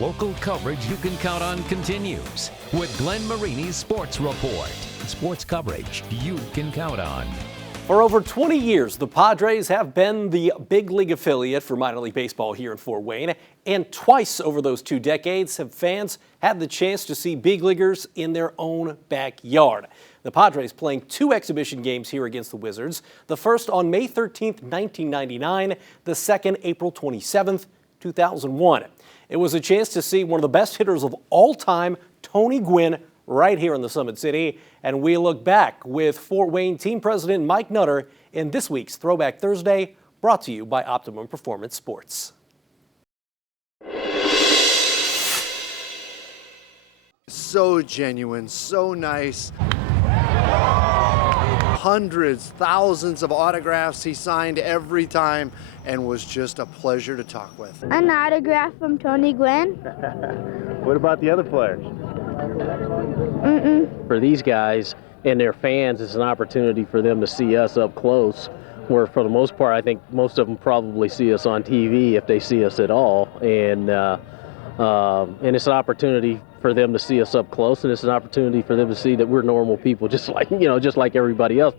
Local coverage you can count on continues with Glenn Marini's Sports Report. Sports coverage you can count on. For over 20 years, the Padres have been the big league affiliate for minor league baseball here in Fort Wayne. And twice over those 2 decades have fans had the chance to see big leaguers in their own backyard. The Padres playing 2 exhibition games here against the Wizards. The first on May 13th, 1999. The second, April 27th, 2001. It was a chance to see one of the best hitters of all time, Tony Gwynn, right here in the Summit City. And we look back with Fort Wayne team president Mike Nutter in this week's Throwback Thursday, brought to you by Optimum Performance Sports. So genuine, so nice. Hundreds, thousands of autographs he signed every time and was just a pleasure to talk with. An autograph from Tony Gwynn. What about the other players? For these guys and their fans, it's an opportunity for them to see us up close, where for the most part, I think most of them probably see us on TV if they see us at all. And it's an opportunity for them to see us up close, and it's an opportunity for them to see that we're normal people, just like everybody else.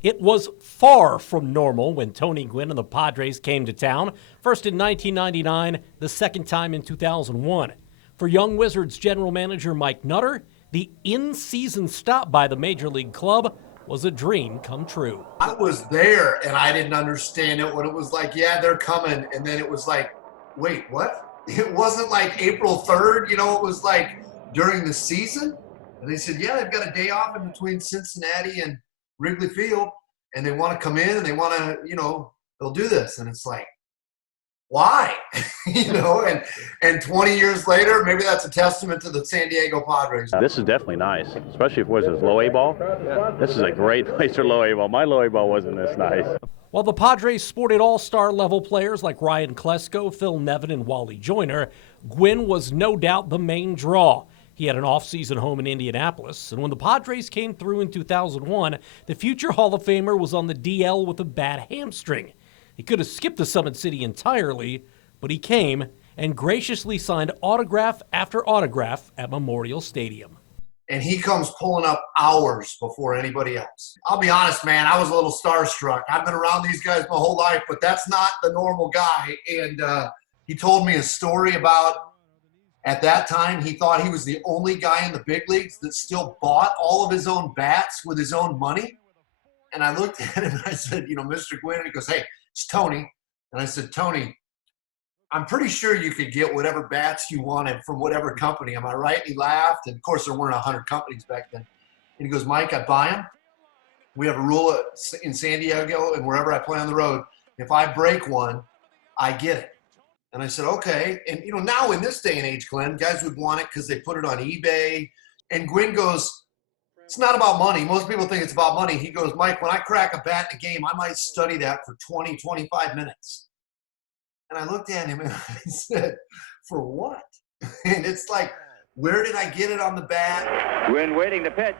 It was far from normal when Tony Gwynn and the Padres came to town, first in 1999, the second time in 2001. For young Wizards general manager Mike Nutter, the in-season stop by the Major League club was a dream come true. I was there and I didn't understand it when it was like, yeah, they're coming. And then it was like, wait, what? It wasn't like April 3rd, it was like during the season. And they said, yeah, they've got a day off in between Cincinnati and Wrigley Field. And they want to come in and they want to, they'll do this. And it's like, why? And 20 years later, maybe that's a testament to the San Diego Padres. This is definitely nice, especially if it was low A ball. This is a great place for low A ball. My low A ball wasn't this nice. While the Padres sported all-star level players like Ryan Klesko, Phil Nevin, and Wally Joyner, Gwynn was no doubt the main draw. He had an off-season home in Indianapolis, and when the Padres came through in 2001, the future Hall of Famer was on the DL with a bad hamstring. He could have skipped the Summit City entirely, but he came and graciously signed autograph after autograph at Memorial Stadium. And he comes pulling up hours before anybody else. I'll be honest, man, I was a little starstruck. I've been around these guys my whole life, but that's not the normal guy. And he told me a story about, at that time, he thought he was the only guy in the big leagues that still bought all of his own bats with his own money. And I looked at him and I said, Mr. Gwynn, and he goes, hey, it's Tony. And I said, Tony, I'm pretty sure you could get whatever bats you wanted from whatever company. Am I right? And he laughed. And of course, there weren't 100 companies back then. And he goes, Mike, I buy them. We have a rule in San Diego and wherever I play on the road. If I break one, I get it. And I said, okay. And, now in this day and age, Glenn, guys would want it because they put it on eBay. And Gwynn goes, it's not about money. Most people think it's about money. He goes, Mike, when I crack a bat in a game, I might study that for 20, 25 minutes. And I looked at him and I said, for what? And it's like, where did I get it on the bat? Gwynn waiting to pitch.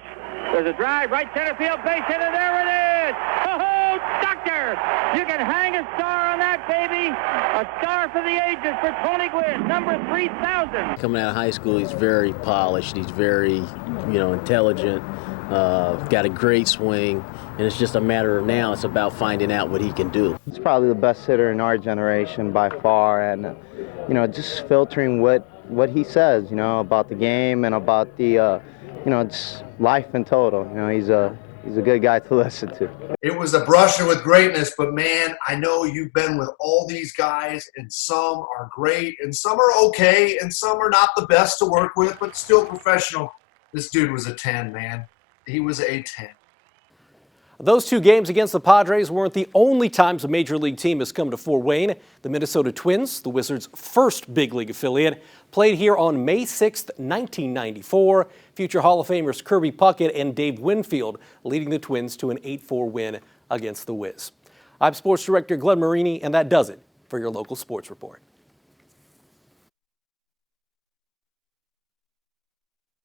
There's a drive, right center field, base hit, and there it is! Oh, doctor! You can hang a star on that, baby! A star for the ages for Tony Gwynn, number 3,000. Coming out of high school, he's very polished. He's very, intelligent. Got a great swing, and it's just a matter of now. It's about finding out what he can do. He's probably the best hitter in our generation by far, and just filtering what he says, about the game and about the, just life in total. He's a good guy to listen to. It was a brushing with greatness, but man, I know you've been with all these guys, and some are great, and some are okay, and some are not the best to work with, but still professional. This dude was a 10, man. He was a 10. Those 2 games against the Padres weren't the only times a major league team has come to Fort Wayne. The Minnesota Twins, the Wizards' first big league affiliate, played here on May 6, 1994. Future Hall of Famers Kirby Puckett and Dave Winfield leading the Twins to an 8-4 win against the Wiz. I'm Sports Director Glenn Marini, and that does it for your local sports report.